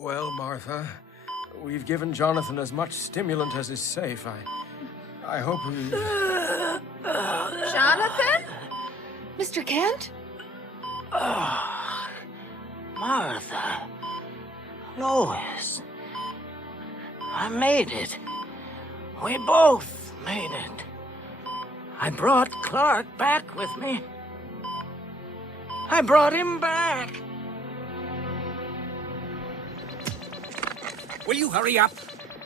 Well, Martha, we've given Jonathan as much stimulant as is safe. I hope we... Jonathan? Mr. Kent? Oh, Martha. Lois. I made it. We both made it. I brought Clark back with me. I brought him back. Will you hurry up?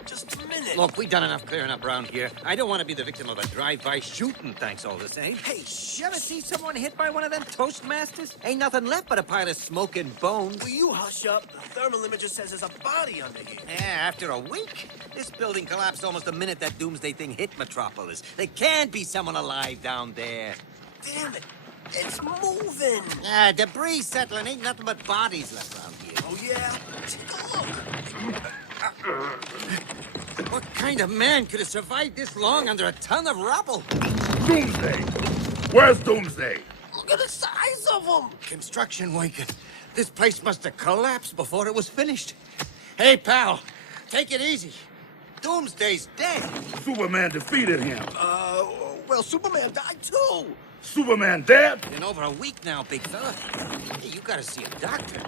Just a minute. Look, we've done enough clearing up around here. I don't want to be the victim of a drive-by shooting, thanks all the same. Hey, you ever see someone hit by one of them Toastmasters? Ain't nothing left but a pile of smoking bones. Will you hush up? The thermal imager says there's a body under here. Yeah, after a week? This building collapsed almost the minute that doomsday thing hit Metropolis. There can't be someone alive down there. Damn it. It's moving. Ah, debris settling. Ain't nothing but bodies left around here. Oh, yeah? Take a look. What kind of man could have survived this long under a ton of rubble? Doomsday! Where's Doomsday? Look at the size of them. Construction worker. This place must have collapsed before it was finished. Hey, pal, take it easy. Doomsday's dead. Superman defeated him. Well, Superman died too. Superman dead? Been over a week now, big fella. Hey, you gotta see a doctor.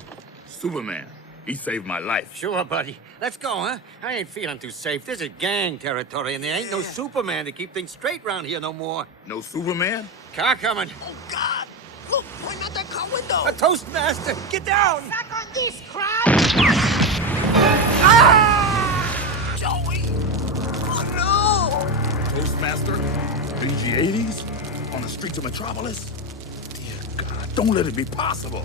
Superman. He saved my life. Sure, buddy. Let's go, huh? I ain't feeling too safe. This is gang territory, and there ain't no Superman to keep things straight round here no more. No Superman? Car coming. Oh, God. Look, point out that car window. A Toastmaster! Get down! Back on this, crowd! Ah! Joey. Oh, no. Toastmaster? Dingy 80s? On the streets of Metropolis? Dear God, don't let it be possible.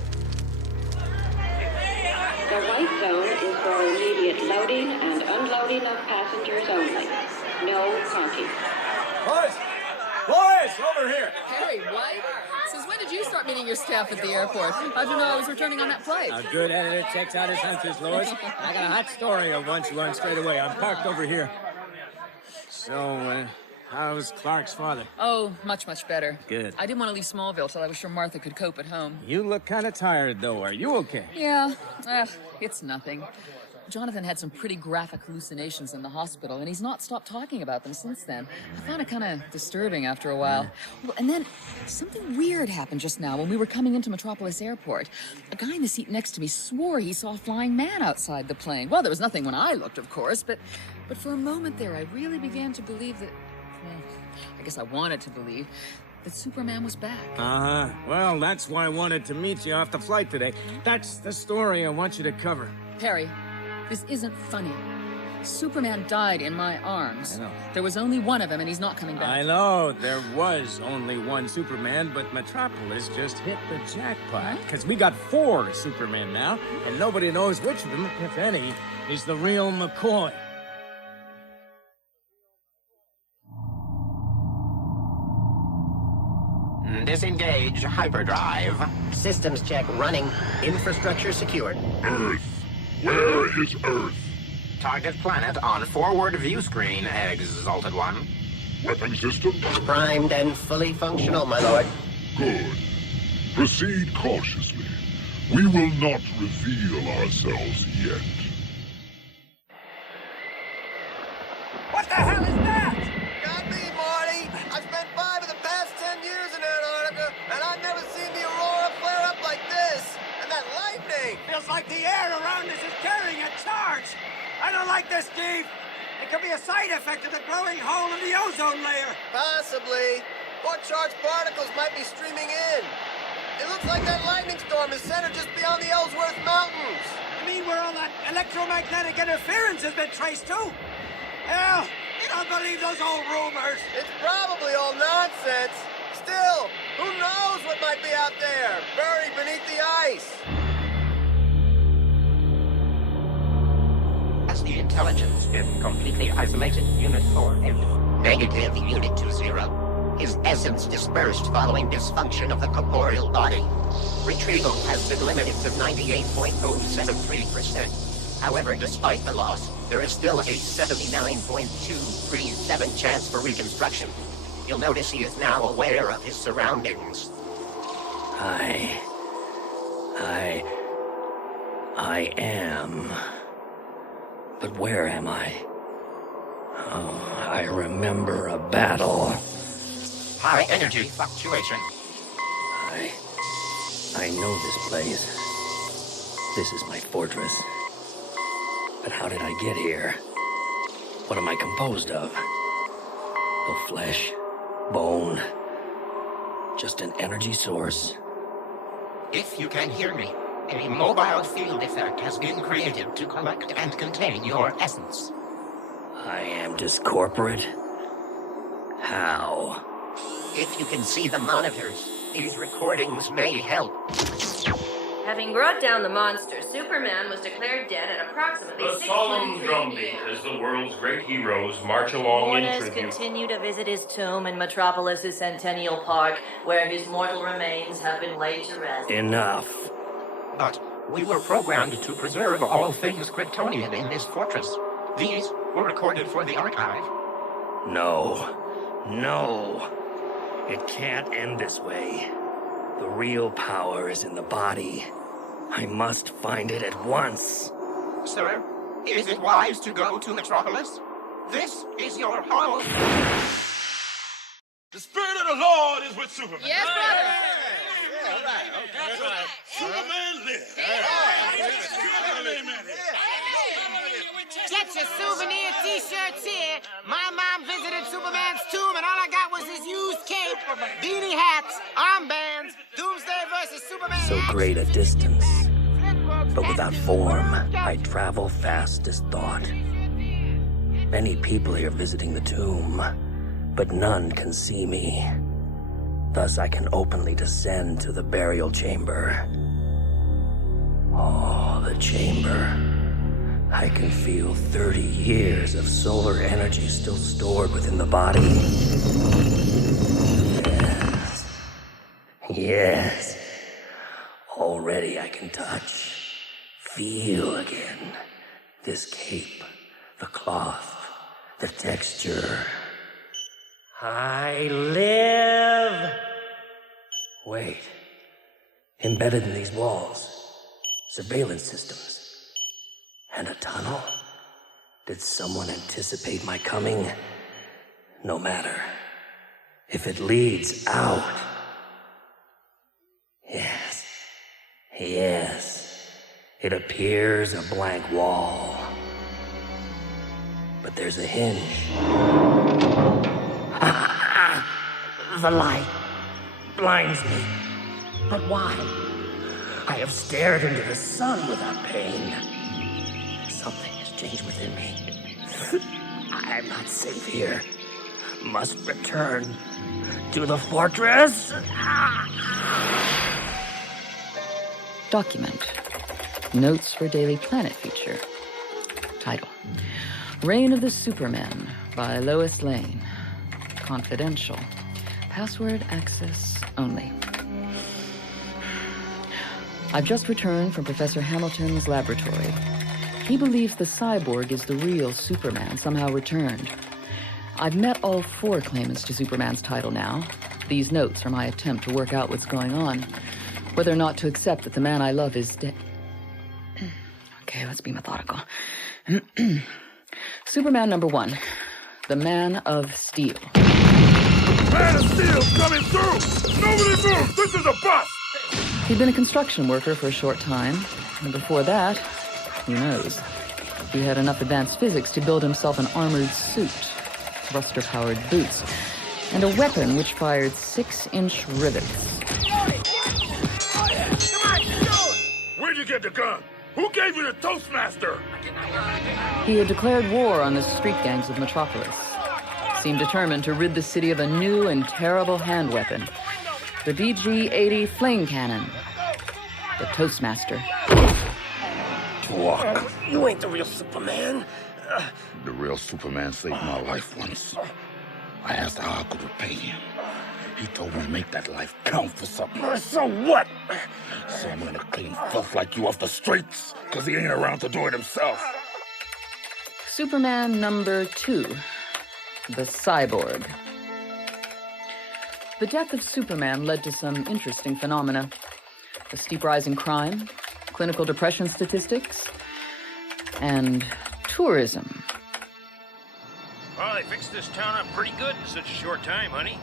The white zone is for immediate loading and unloading of passengers only. No parking. Boys! Boys, over here! Harry, what? Since when did you start meeting your staff at the airport? How'd you know I was returning on that flight? A good editor checks out his hunches, Lois. I got a hot story I want you on straight away. I'm parked over here. So, how's Clark's father? Oh, much, much better. Good. I didn't want to leave Smallville till I was sure Martha could cope at home. You look kind of tired, though. Are you okay? Yeah, it's nothing. Jonathan had some pretty graphic hallucinations in the hospital, and he's not stopped talking about them since then. I found it kind of disturbing after a while. Well, and then something weird happened just now when we were coming into Metropolis Airport. A guy in the seat next to me swore he saw a flying man outside the plane. Well, there was nothing when I looked, of course, but for a moment there, I really began to believe that, well, I guess I wanted to believe that Superman was back. Uh-huh. Well, that's why I wanted to meet you off the flight today. That's the story I want you to cover. Perry, this isn't funny. Superman died in my arms. I know. There was only one of him, and he's not coming back. I know there was only one Superman, but Metropolis just hit the jackpot. Because we got 4 Supermen now, and nobody knows which of them, if any, is the real McCoy. Disengage hyperdrive. Systems check running. Infrastructure secured. Earth. Where is Earth? Target planet on forward view screen, Exalted One. Weapon system? Primed and fully functional, my lord. Good. Proceed cautiously. We will not reveal ourselves yet. What the hell is that? Got me, Marty. I spent 5 of the past 10 years in Antarctica, and I've never seen the aurora flare up like this. And that lightning. Feels like the air around us is carrying a charge. I don't like this, Steve. It could be a side effect of the glowing hole in the ozone layer. Possibly. Or charged particles might be streaming in. It looks like that lightning storm is centered just beyond the Ellsworth Mountains. I mean, where all that electromagnetic interference has been traced to. Hell, you don't believe those old rumors. It's probably all nonsense. Still, who knows what might be out there, buried beneath the ice? As the intelligence been completely isolated, Unit 4 and negative Unit 20. His essence dispersed following dysfunction of the corporeal body. Retrieval has been limited to 98.073%. However, despite the loss, there is still a 79.237 chance for reconstruction. You'll notice he is now aware of his surroundings. I am But where am I? Oh, I remember a battle. High energy fluctuation. I know this place. This is my fortress. But how did I get here? What am I composed of? No flesh, bone, just an energy source. If you can hear me, a mobile field effect has been created to collect and contain your essence. I am discorporate? How? If you can see the monitors, these recordings may help. Having brought down the monster, Superman was declared dead at approximately A 6 solemn drumbeat as the world's great heroes march along in Mourners tribute. continue to visit his tomb in Metropolis's Centennial Park, where his mortal remains have been laid to rest. Enough. But we were programmed to preserve all things Kryptonian in this fortress. These were recorded for the archive. No. No. It can't end this way. The real power is in the body. I must find it at once. Sir, is it wise to go to Metropolis? This is your home. The spirit of the Lord is with Superman. Yes, brother. Yeah, right. Okay. That's right. Superman lives. Get your souvenir t-shirts here. My mom visited Superman's tomb and all I got was his used cape, beanie hats, armbands, Doomsday versus Superman. So great a distance, but without form, I travel fast as thought. Many people here visiting the tomb, but none can see me. Thus I can openly descend to the burial chamber. Oh, the chamber. I can feel 30 years of solar energy still stored within the body. Yes. Yes. Already I can touch, feel again. This cape, the cloth, the texture. I live! Wait. Embedded in these walls, surveillance systems. And a tunnel? Did someone anticipate my coming? No matter. If it leads out. Yes. Yes. It appears a blank wall. But there's a hinge. The light blinds me. But why? I have stared into the sun without pain. Something has changed within me. I'm not safe here. Must return to the fortress. Document. Notes for Daily Planet feature. Title. Reign of the Superman by Lois Lane. Confidential. Password access only. I've just returned from Professor Hamilton's laboratory. He believes the cyborg is the real Superman, somehow returned. I've met all 4 claimants to Superman's title now. These notes are my attempt to work out what's going on. Whether or not to accept that the man I love is dead. Okay, let's be methodical. Superman number 1. The Man of Steel. Man of Steel's coming through! Nobody move! This is a bust! He'd been a construction worker for a short time, and before that, who knows? He had enough advanced physics to build himself an armored suit, thruster-powered boots, and a weapon which fired 6-inch rivets. Where'd you get the gun? Who gave you the Toastmaster? He had declared war on the street gangs of Metropolis. Seemed determined to rid the city of a new and terrible hand weapon. The BG-80 flame cannon. The Toastmaster. Walk. You ain't the real Superman. The real Superman saved my life once. I asked how I could repay him. He told me to make that life count for something. So what? So I'm gonna clean filth like you off the streets, because he ain't around to do it himself. Superman number 2. The Cyborg. The death of Superman led to some interesting phenomena. A steep rise in crime, clinical depression statistics, and tourism. Well, they fixed this town up pretty good in such a short time, honey.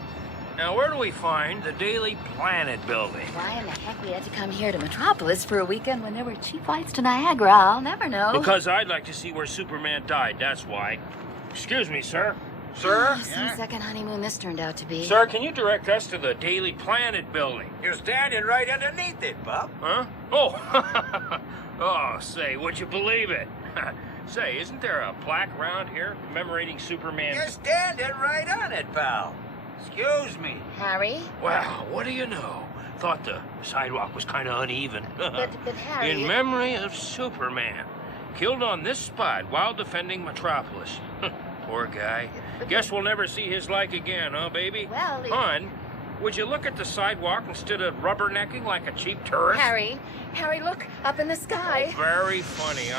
Now, where do we find the Daily Planet building? Why in the heck we had to come here to Metropolis for a weekend when there were cheap flights to Niagara? I'll never know. Because I'd like to see where Superman died, that's why. Excuse me, sir. Sir? Oh, some second honeymoon this turned out to be. Sir, can you direct us to the Daily Planet building? You're standing right underneath it, bub. Huh? Oh, oh, say, would you believe it? Say, isn't there a plaque around here commemorating Superman? You're standing right on it, pal. Excuse me. Harry? Well, what do you know? Thought the sidewalk was kind of uneven. But Harry... In memory of Superman. Killed on this spot while defending Metropolis. Poor guy. Guess we'll never see his like again, huh, baby? Well, Hon, would you look at the sidewalk instead of rubbernecking like a cheap tourist? Harry, look, up in the sky. Oh, very funny,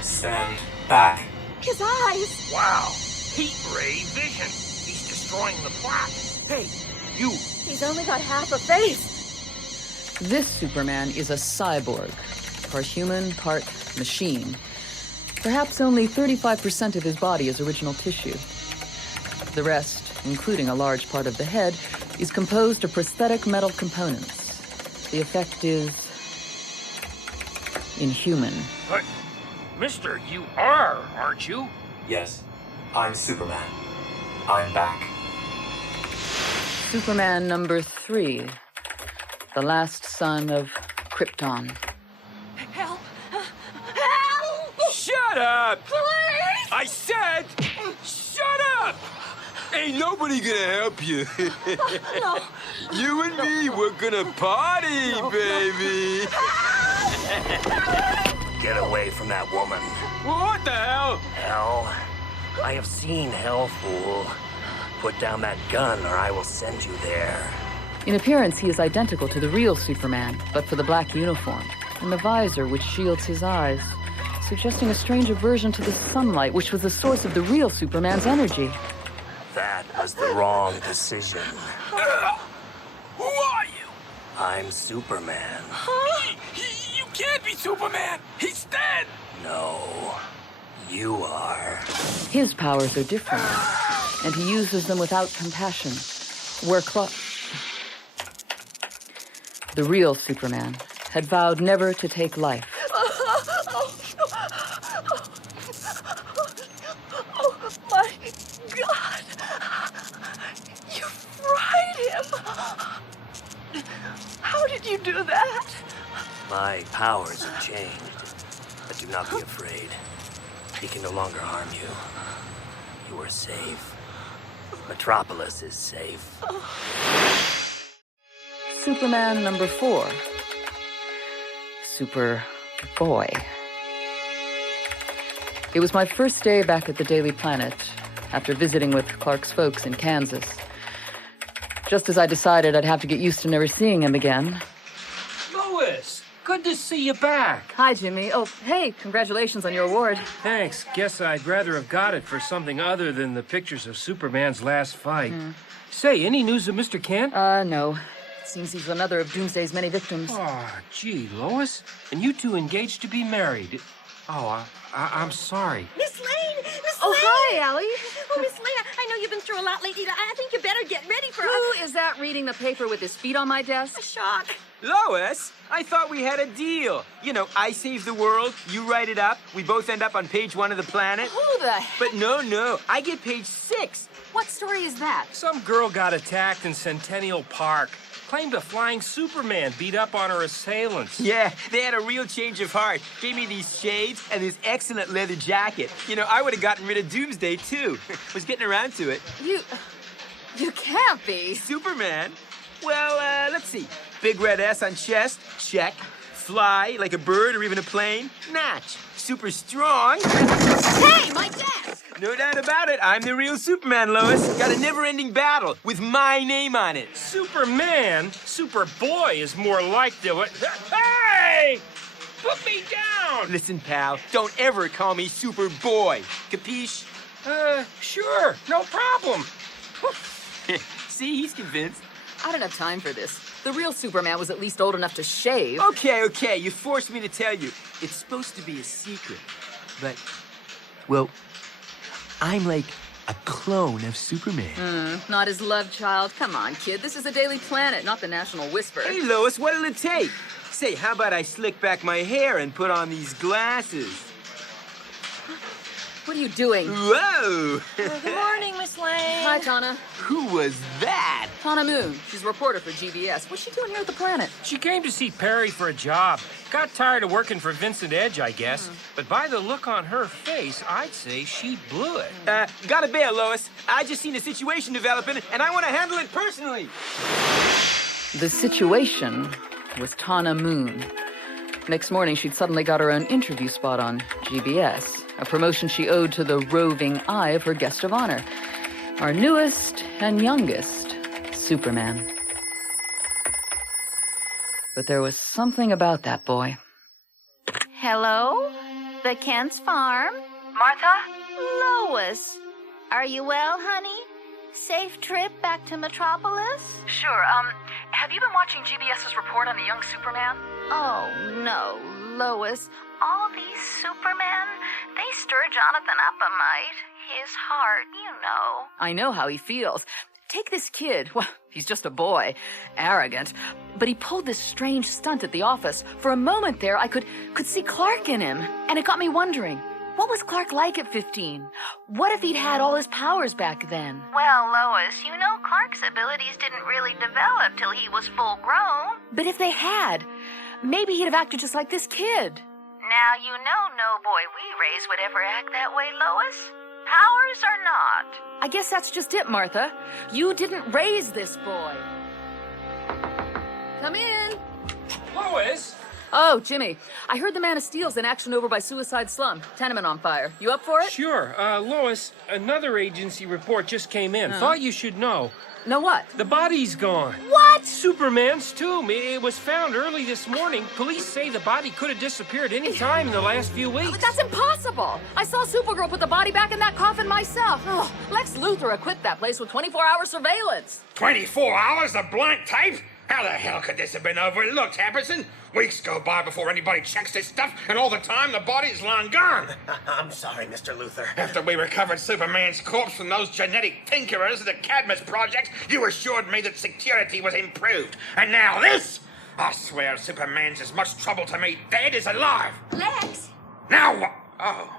Stand back. His eyes. Wow, heat ray vision. He's destroying the plaque. Hey, you. He's only got half a face. This Superman is a cyborg, part human, part machine. Perhaps only 35% of his body is original tissue. The rest, including a large part of the head, is composed of prosthetic metal components. The effect is inhuman. But, mister, you are, aren't you? Yes, I'm Superman. I'm back. Superman number 3, the last son of Krypton. Help! Shut up! Please! I said, shut up! Ain't nobody gonna help you. No. You and me, we're gonna party, baby. Get away from that woman. What the hell? Hell. I have seen hell, fool. Put down that gun or I will send you there. In appearance, he is identical to the real Superman, but for the black uniform and the visor which shields his eyes, suggesting a strange aversion to the sunlight, which was the source of the real Superman's energy. That was the wrong decision. Who are you? I'm Superman. You can't be Superman. He's dead. No, you are. His powers are different, and he uses them without compassion. Where the real Superman had vowed never to take life. Oh, my God! You fried him! How did you do that? My powers have changed. But do not be afraid. He can no longer harm you. You are safe. Metropolis is safe. Superman number 4. Superboy. It was my first day back at the Daily Planet, after visiting with Clark's folks in Kansas. Just as I decided I'd have to get used to never seeing him again. Lois, good to see you back. Hi, Jimmy. Oh, hey, congratulations on your award. Thanks. Guess I'd rather have got it for something other than the pictures of Superman's last fight. Say, any news of Mr. Kent? No. Seems he's another of Doomsday's many victims. Oh, gee, Lois. And you two engaged to be married. Oh, I'm sorry. Miss Lane! Miss Oh, Lane! hi, Allie. Oh, Miss Lane, I know you've been through a lot lately. I think you better get ready for Who is that reading the paper with his feet on my desk? a shock. Lois, I thought we had a deal. You know, I save the world, you write it up, we both end up on page 1 of the Planet. Who the heck? But no, I get page 6. What story is that? Some girl got attacked in Centennial Park. Claimed a flying Superman beat up on her assailants. Yeah, they had a real change of heart. Gave me these shades and this excellent leather jacket. You know, I would have gotten rid of Doomsday, too. Was getting around to it. You can't be. Superman? Well, let's see. Big red S on chest, check. Fly like a bird or even a plane, notch. Super strong. Hey, my desk! No doubt about it, I'm the real Superman, Lois. Got a never-ending battle with my name on it. Superman? Superboy is more like the... Hey! Put me down! Listen, pal, don't ever call me Superboy. Capiche? Sure, no problem. See, he's convinced. I don't have time for this. The real Superman was at least old enough to shave. Okay, you forced me to tell you. It's supposed to be a secret. But, well, I'm like a clone of Superman. Not his love child. Come on, kid. This is the Daily Planet, not the National Whisper. Hey, Lois, what'll it take? Say, how about I slick back my hair and put on these glasses? What are you doing? Whoa! Good morning, Miss Lane. Hi, Tana. Who was that? Tana Moon. She's a reporter for GBS. What's she doing here at the Planet? She came to see Perry for a job. Got tired of working for Vincent Edge, I guess. But by the look on her face, I'd say she blew it. Got a bail, Lois. I just seen a situation developing, and I want to handle it personally. The situation was Tana Moon. Next morning, she'd suddenly got her own interview spot on GBS, a promotion she owed to the roving eye of her guest of honor, our newest and youngest Superman. But there was something about that boy. Hello? The Kent's farm? Martha? Lois. Are you well, honey? Safe trip back to Metropolis? Sure, have you been watching GBS's report on the young Superman? Oh, no, Lois. All these Supermen, they stir Jonathan up a mite. His heart, you know. I know how he feels. Take this kid. Well, he's just a boy. Arrogant. But he pulled this strange stunt at the office. For a moment there, I could see Clark in him. And it got me wondering, what was Clark like at 15? What if he'd had all his powers back then? Well, Lois, you know Clark's abilities didn't really develop till he was full grown. But if they had, maybe he'd have acted just like this kid. Now, you know no boy we raise would ever act that way, Lois. Powers or not. I guess that's just it, Martha. You didn't raise this boy. Come in. Lois! Oh, Jimmy. I heard the Man of Steel's in action over by Suicide Slum. Tenement on fire. You up for it? Sure. Lois, another agency report just came in. Thought you should know. Know what? The body's gone. What? Superman's tomb. It was found early this morning. Police say the body could have disappeared any time in the last few weeks. But that's impossible. I saw Supergirl put the body back in that coffin myself. Oh, Lex Luthor equipped that place with 24-hour surveillance. 24 hours of blank tape? How the hell could this have been overlooked, Happerson? Weeks go by before anybody checks this stuff, and all the time the body's long gone. I'm sorry, Mr. Luthor. After we recovered Superman's corpse from those genetic tinkerers at the Cadmus Project, you assured me that security was improved. And now this? I swear Superman's as much trouble to me dead as alive. Lex? Now what? Oh,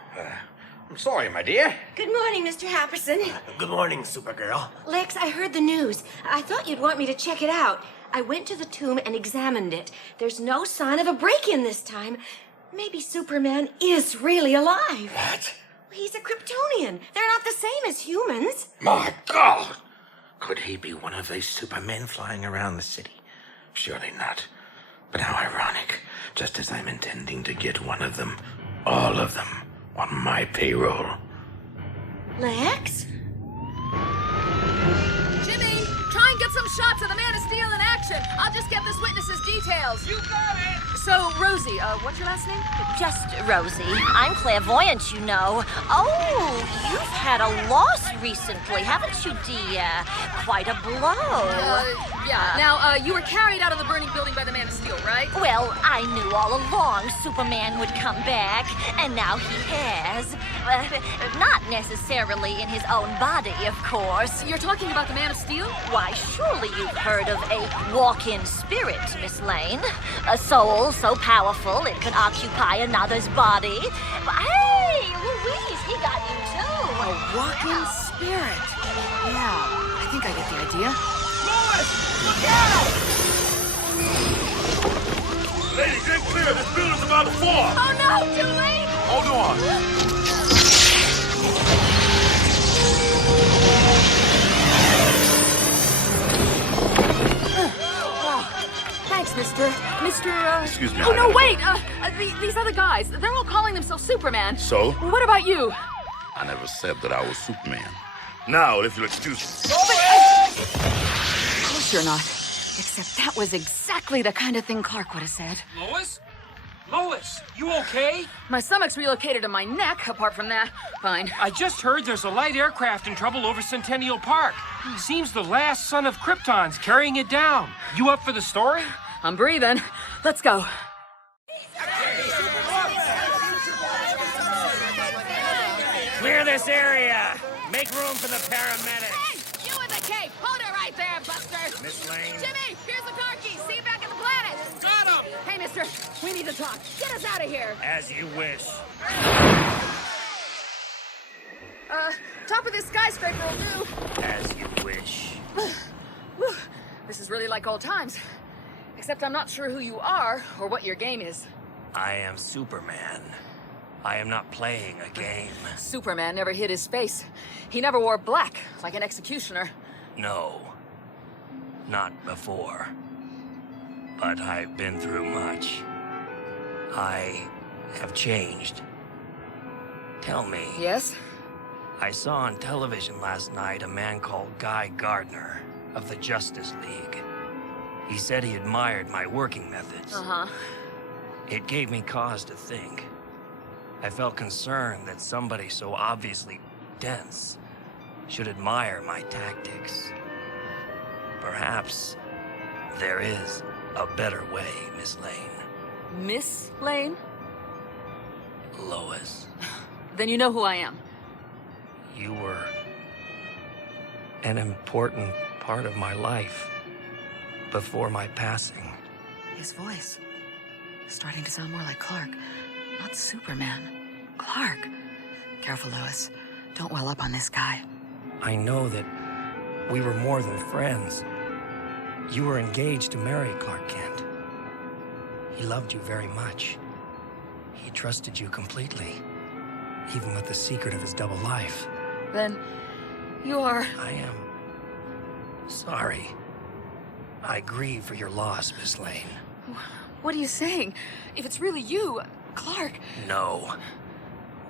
I'm sorry, my dear. Good morning, Mr. Happerson. Good morning, Supergirl. Lex, I heard the news. I thought you'd want me to check it out. I went to the tomb and examined it. There's no sign of a break-in this time. Maybe Superman is really alive. What? He's a Kryptonian. They're not the same as humans. My God! Could he be one of those Supermen flying around the city? Surely not. But how ironic. Just as I'm intending to get one of them, all of them, on my payroll. Lex? Jimmy, try and get some shots of the Man of Steel in action. I'll just get this witness's details. You got it! So, Rosie, what's your last name? Just Rosie. I'm clairvoyant, you know. Oh, you've had a loss recently, haven't you, dear? Quite a blow. Yeah. Now, you were carried out of the burning building by the Man of Steel, right? Well, I knew all along Superman would come back, and now he has. Not necessarily in his own body, of course. You're talking about the Man of Steel? Why, surely you've heard of a walk-in spirit, Miss Lane. A soul so powerful it can occupy another's body. But hey, Louise, he got you too. A walk-in spirit. Yeah, I think I get the idea. Lois! Look out! Lady, get clear! This building's about to fall! Oh no, too late! Hold on! Thanks, Mr. Excuse me. Oh, no, wait! These other guys, they're all calling themselves Superman. So? What about you? I never said that I was Superman. Now, if you'll excuse me. Of course you're not. Except that was exactly the kind of thing Clark would have said. Lois? Lois, you okay? My stomach's relocated to my neck, apart from that. Fine. I just heard there's a light aircraft in trouble over Centennial Park. Seems the last son of Krypton's carrying it down. You up for the story? I'm breathing. Let's go. Clear this area! Make room for the paramedics! Hey, you in the cape! Hold it right there, Buster! Miss Lane? Jimmy, here's the car key. See you back at the planet. Got him! Hey, mister, we need to talk. Get us out of here. As you wish. Top of this skyscraper will do. As you wish. This is really like old times. Except I'm not sure who you are or what your game is. I am Superman. I am not playing a game. Superman never hid his face. He never wore black, like an executioner. No. Not before. But I've been through much. I have changed. Tell me. Yes? I saw on television last night a man called Guy Gardner of the Justice League. He said he admired my working methods. Uh-huh. It gave me cause to think. I felt concerned that somebody so obviously dense should admire my tactics. Perhaps there is a better way, Miss Lane. Miss Lane? Lois. Then you know who I am. You were an important part of my life before my passing. His voice is starting to sound more like Clark, not Superman. Clark. Careful, Lois. Don't well up on this guy. I know that we were more than friends. You were engaged to marry Clark Kent. He loved you very much. He trusted you completely, even with the secret of his double life. Then you are... I am sorry. I grieve for your loss, Miss Lane. What are you saying? If it's really you, Clark... No.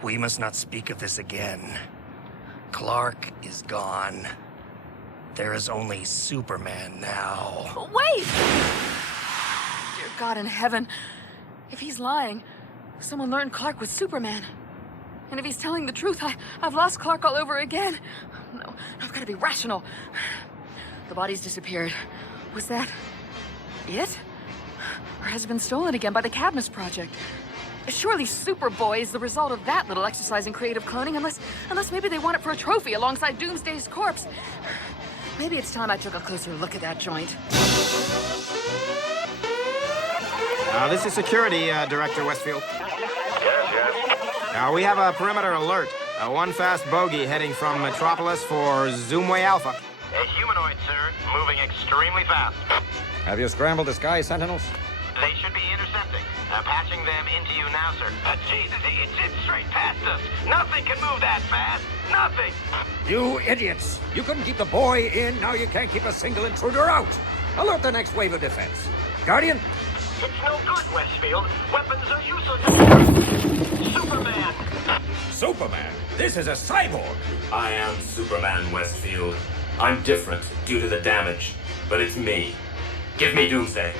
We must not speak of this again. Clark is gone. There is only Superman now. Wait! Dear God in heaven. If he's lying, someone learned Clark was Superman. And if he's telling the truth, I've lost Clark all over again. No, I've got to be rational. The body's disappeared. Was that it? Or has it been stolen again by the Cadmus Project? Surely Superboy is the result of that little exercise in creative cloning, unless maybe they want it for a trophy alongside Doomsday's corpse. Maybe it's time I took a closer look at that joint. This is security, Director Westfield. Yes. We have a perimeter alert. One fast bogey heading from Metropolis for Zoomway Alpha. A humanoid, sir, moving extremely fast. Have you scrambled the sky sentinels? They should be intercepting. Patching them into you now, sir. Jesus, it's straight past us. Nothing can move that fast. Nothing. You idiots! You couldn't keep the boy in, now you can't keep a single intruder out! Alert the next wave of defense. Guardian? It's no good, Westfield. Weapons are useless. Superman! Superman? This is a cyborg! I am Superman, Westfield. I'm different due to the damage, but it's me. Give me Doomsday.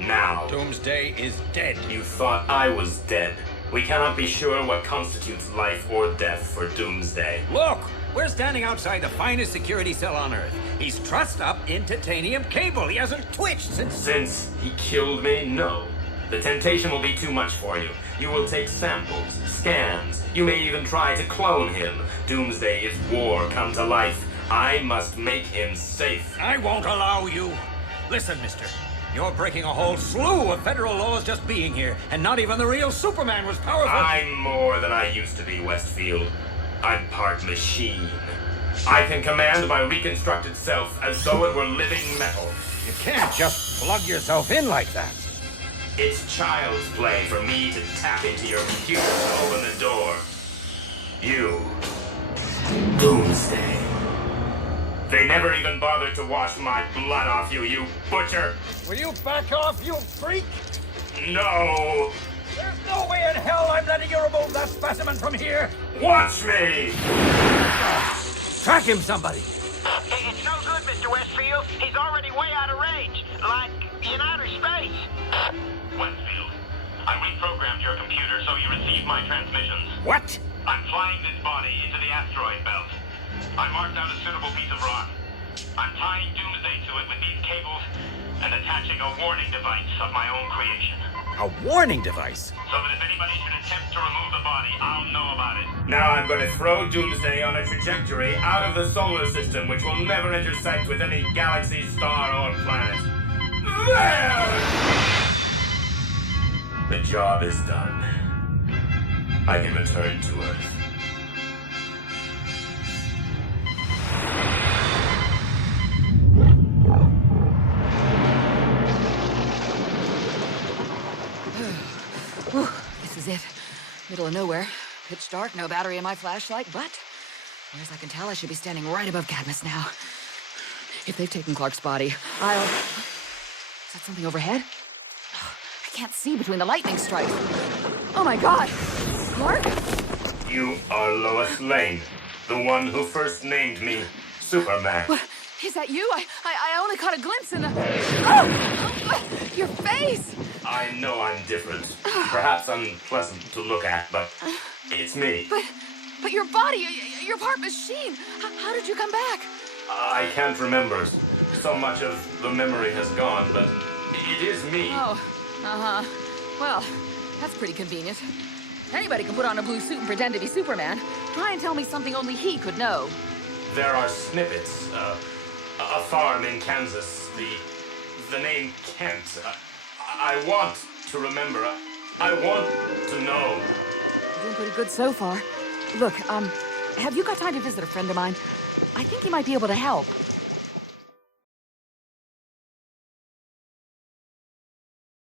Now. Doomsday is dead. You thought I was dead. We cannot be sure what constitutes life or death for Doomsday. Look! We're standing outside the finest security cell on Earth. He's trussed up in titanium cable. He hasn't twitched since... Since he killed me? No. The temptation will be too much for you. You will take samples, scans. You may even try to clone him. Doomsday is war come to life. I must make him safe. I won't allow you. Listen, mister. You're breaking a whole slew of federal laws just being here, and not even the real Superman was powerful. I'm more than I used to be, Westfield. I'm part machine. I can command my reconstructed self as though it were living metal. You can't just plug yourself in like that. It's child's play for me to tap into your computer to open the door. You. Doomsday. They never even bothered to wash my blood off you, you butcher! Will you back off, you freak? No! There's no way in hell I'm letting you remove that specimen from here! Watch me! Track him, somebody! It's no good, Mr. Westfield. He's already way out of range. Like, in outer space. Westfield, I reprogrammed your computer so you receive my transmissions. What? I'm flying this body into the asteroid belt. I marked out a suitable piece of rock. I'm tying Doomsday to it with these cables and attaching a warning device of my own creation. A warning device? So that if anybody should attempt to remove the the body, I'll know about it. Now I'm going to throw Doomsday on a trajectory out of the solar system, which will never intersect with any galaxy, star, or planet. There! The job is done. I can return to Earth. Whew, this is it. Middle of nowhere. Pitch dark, no battery in my flashlight, but near as I can tell, I should be standing right above Cadmus now. If they've taken Clark's body, I'll... Is that something overhead? I can't see between the lightning strikes. Oh my God! Clark? You are Lois Lane, the one who first named me Superman. What? Is that you? I only caught a glimpse in the... Oh! Your face! I know I'm different. Perhaps unpleasant to look at, but it's me. But your body, you're part machine. How did you come back? I can't remember. So much of the memory has gone, but it is me. Oh, uh-huh. Well, that's pretty convenient. Anybody can put on a blue suit and pretend to be Superman. Try and tell me something only he could know. There are snippets. A farm in Kansas. The name Kent. I want to remember. I want to know. You're doing pretty good so far. Look, have you got time to visit a friend of mine? I think he might be able to help.